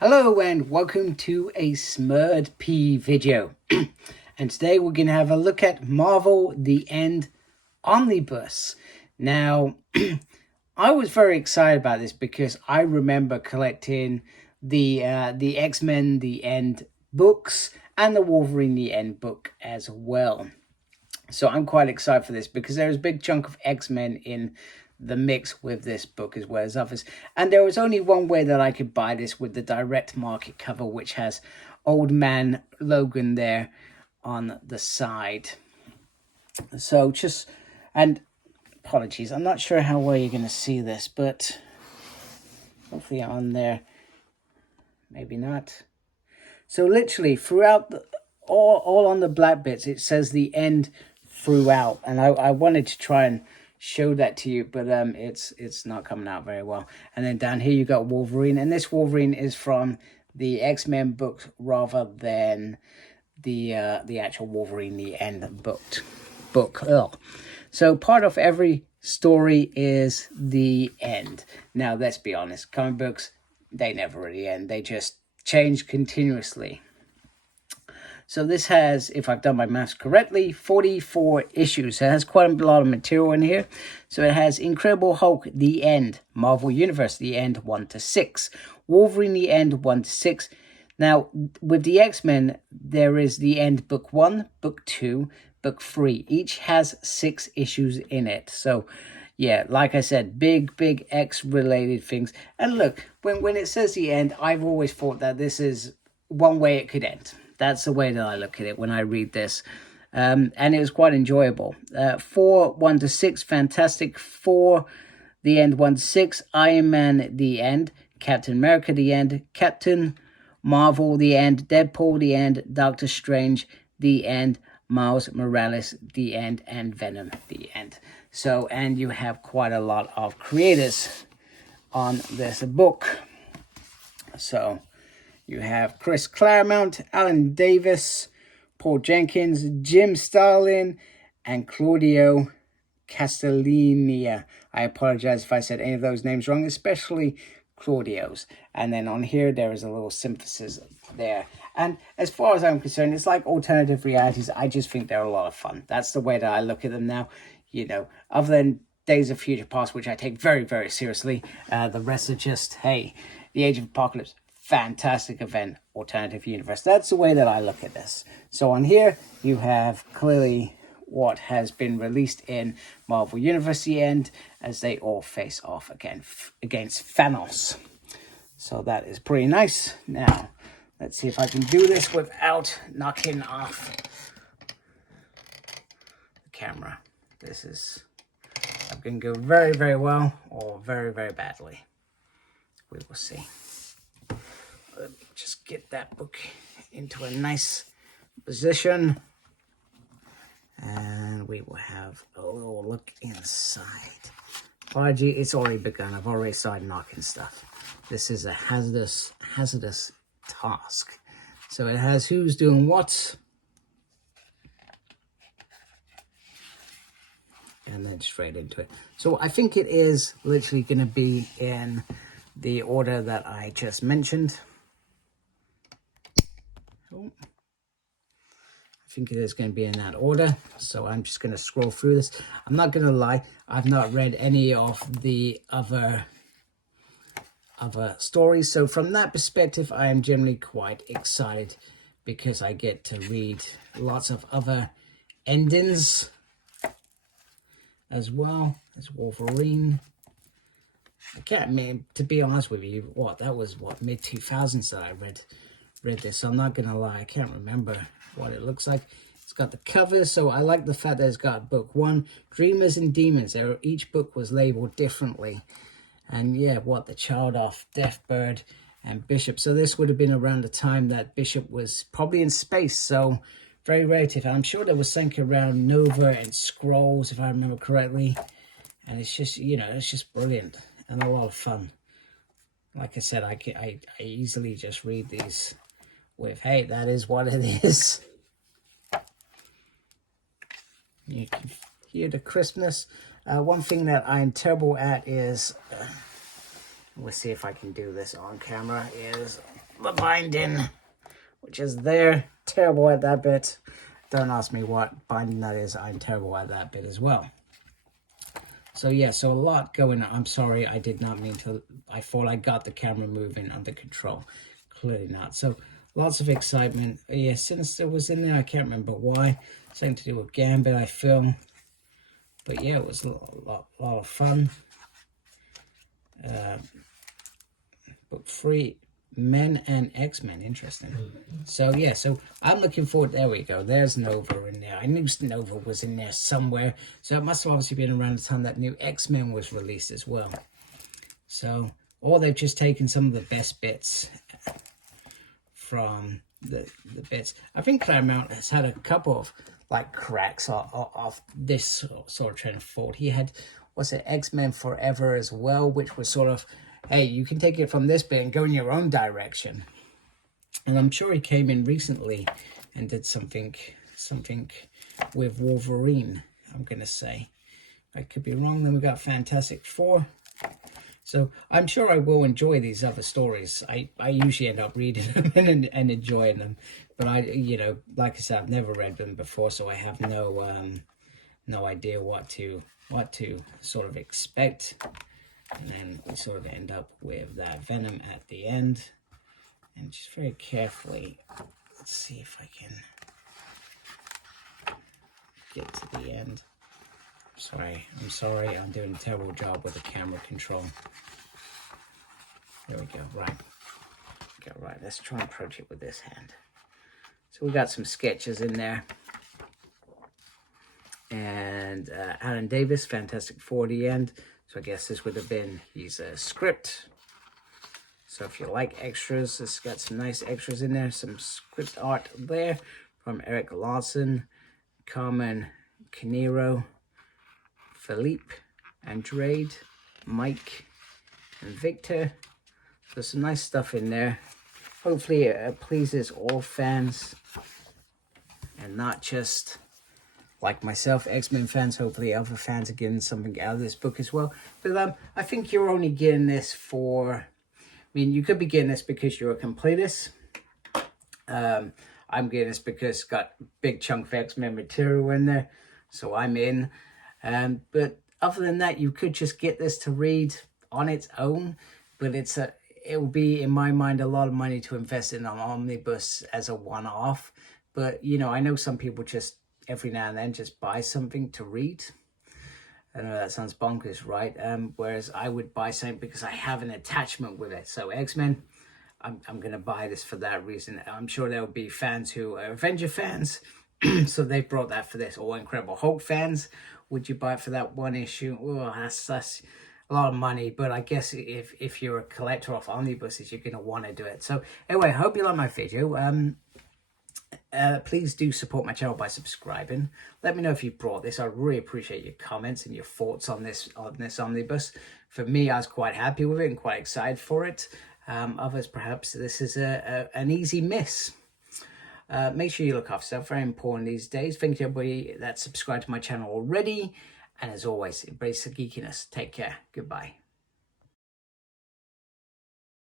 Hello and welcome to a Smurd P video. And today we're going to have a look at Marvel The End Omnibus. Now, I was very excited about this because I remember collecting the X-Men The End books and the Wolverine The End book as well. So I'm quite excited for this because there's a big chunk of X-Men in the mix with this book as well as others. And there was only one way that I could buy this, with the direct market cover, which has Old Man Logan there on the side. So and apologies, I'm not sure how well you're going to see this, but hopefully on there, maybe not. So literally throughout, all on the black bits, it says The End throughout. And I wanted to try and show that to you, but it's not coming out very well. And then down here you got Wolverine, and this Wolverine is from the X-Men book rather than the actual Wolverine The End book. Ugh. So part of every story is the end. Now let's be honest, comic books, they never really end, they just change continuously. So this has, if I've done my maths correctly, 44 issues. It has quite a lot of material in here. So it has Incredible Hulk, The End, Marvel Universe, The End, 1 to 6, Wolverine, The End, 1 to 6. Now, with the X-Men, there is The End Book 1, Book 2, Book 3. Each has 6 issues in it. So, yeah, like I said, big X-related things. And look, when it says The End, I've always thought that this is one way it could end. That's the way that I look at it when I read this. And it was quite enjoyable. 4, 1 to 6, Fantastic Four, The End, 1 to 6. Iron Man, The End. Captain America, The End. Captain Marvel, The End. Deadpool, The End. Doctor Strange, The End. Miles Morales, The End. And Venom, The End. So, and you have quite a lot of creators on this book. So you have Chris Claremont, Alan Davis, Paul Jenkins, Jim Starlin, and Claudio Castellini. I apologize if I said any of those names wrong, especially Claudio's. And then on here, there is a little synthesis there. And as far as I'm concerned, it's like alternative realities. I just think they're a lot of fun. That's the way that I look at them now. You know, other than Days of Future Past, which I take very seriously, the rest are just, hey, the Age of Apocalypse, fantastic event, alternative universe. That's the way that I look at this. So on here, you have clearly what has been released in Marvel Universe The End, as they all face off again against Thanos. So that is pretty nice. Now, let's see if I can do this without knocking off the camera. This is, I can go very well or very badly. We will see. Let me just get that book into a nice position. And we will have a little look inside. Apology, it's already begun. I've already started knocking stuff. This is a hazardous task. So it has who's doing what. And then straight into it. So I think it is literally going to be in the order that I just mentioned. Oh. I think it is going to be in that order. So I'm just going to scroll through this. I'm not going to lie, I've not read any of the other stories. So from that perspective, I am generally quite excited because I get to read lots of other endings as well as Wolverine. I can't mean, to be honest with you, that was mid 2000s that I read this. So I'm not gonna lie, I can't remember what it looks like. It's got the cover, so I like the fact that it's got book 1, Dreamers and Demons. Each book was labeled differently. And yeah, the Child of Deathbird and Bishop. So this would have been around the time that Bishop was probably in space, so very relative. I'm sure there was something around Nova and Scrolls, if I remember correctly. And it's just, you know, it's just brilliant and a lot of fun. Like I said, I easily just read these with, hey, that is what it is. You can hear the crispness. One thing that I'm terrible at is, we'll see if I can do this on camera, is the binding, which is there. Terrible at that bit. Don't ask me what binding that is. I'm terrible at that bit as well. So yeah, so a lot going on. I'm sorry, I did not mean to. I thought I got the camera moving under control. Clearly not. So lots of excitement. Yeah, Sinister was in there. I can't remember why. Something to do with Gambit, I feel. But yeah, it was a lot of fun. Book 3, Men and X-Men. Interesting. So yeah, so I'm looking forward. There we go. There's Nova in there. I knew Nova was in there somewhere. So it must have obviously been around the time that new X-Men was released as well. So, or they've just taken some of the best bits from the bits. I think Claremont has had a couple of like cracks off this sort of train of thought. He had, what's it, X-Men Forever as well, which was sort of, hey, you can take it from this bit and go in your own direction. And I'm sure he came in recently and did something with Wolverine, I'm going to say. I could be wrong. Then we got Fantastic Four. So I'm sure I will enjoy these other stories. I usually end up reading them and enjoying them. But I, you know, like I said, I've never read them before, so I have no idea what to sort of expect. And then we sort of end up with that Venom at the end. And just very carefully, let's see if I can get to the end. I'm sorry, I'm doing a terrible job with the camera control. There we go, right. Okay, right, let's try and approach it with this hand. So we got some sketches in there. And Alan Davis, Fantastic Four at the end. So I guess this would have been his script. So if you like extras, it's got some nice extras in there. Some script art there from Eric Larson, Carmen Canero, Philippe, Andrade, Mike, and Victor. So some nice stuff in there. Hopefully it pleases all fans and not just like myself, X-Men fans. Hopefully other fans are getting something out of this book as well. But I think you're only getting this for, I mean, you could be getting this because you're a completist. I'm getting this because it's got a big chunk of X-Men material in there. So I'm in. But other than that, you could just get this to read on its own. But it will be, in my mind, a lot of money to invest in an omnibus as a one-off. But, you know, I know some people just every now and then just buy something to read. I know that sounds bonkers, right? Whereas I would buy something because I have an attachment with it. So X-Men, I'm going to buy this for that reason. I'm sure there will be fans who are Avenger fans. So they brought that for this. Or Incredible Hulk fans. Would you buy it for that one issue? Oh, that's a lot of money. But I guess if you're a collector of omnibuses, you're going to want to do it. So anyway, I hope you like my video. Please do support my channel by subscribing. Let me know if you brought this. I really appreciate your comments and your thoughts on this omnibus. For me, I was quite happy with it and quite excited for it. Others, perhaps this is an easy miss. Make sure you look after yourself. Very important these days. Thank you everybody that's subscribed to my channel already. And as always, embrace the geekiness. Take care. Goodbye.